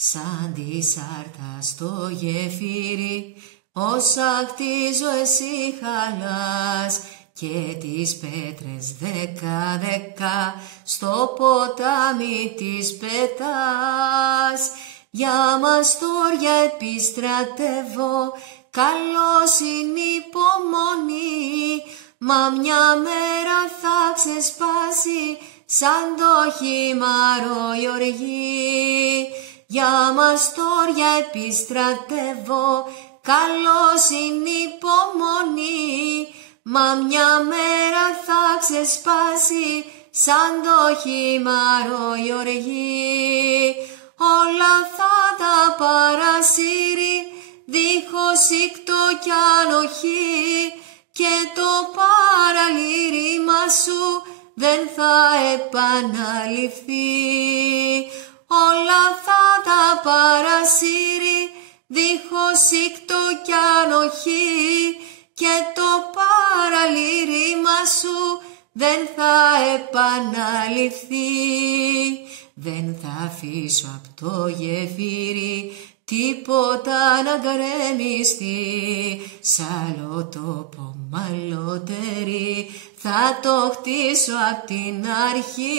Σαν τη σάρτα στο γεφύρι, όσα χτίζω εσύ χαλάς, και τις πέτρες δέκα στο ποτάμι τις πετάς. Για μαστόρια επιστρατεύω, καλώς είναι υπομονή, μα μια μέρα θα ξεσπάσει σαν το χειμώρο η οργή. Για μαστόρια επιστρατεύω, καλώς είναι υπομονή, μα μια μέρα θα ξεσπάσει σαν το χειμώρο η οργή. Όλα θα τα παρασύρει δίχως ήκτο κι ανοχή, και το παραλήρημα σου δεν θα επαναληφθεί. Όλα θα τα παρασύρει δίχως ήκτο κι ανοχή, και το παραλήρημα σου δεν θα επαναληφθεί. Δεν θα αφήσω απ' το γεφύρι τίποτα να γκρεμιστεί, σ' άλλο τόπο μαλλότερη θα το χτίσω απ' την αρχή.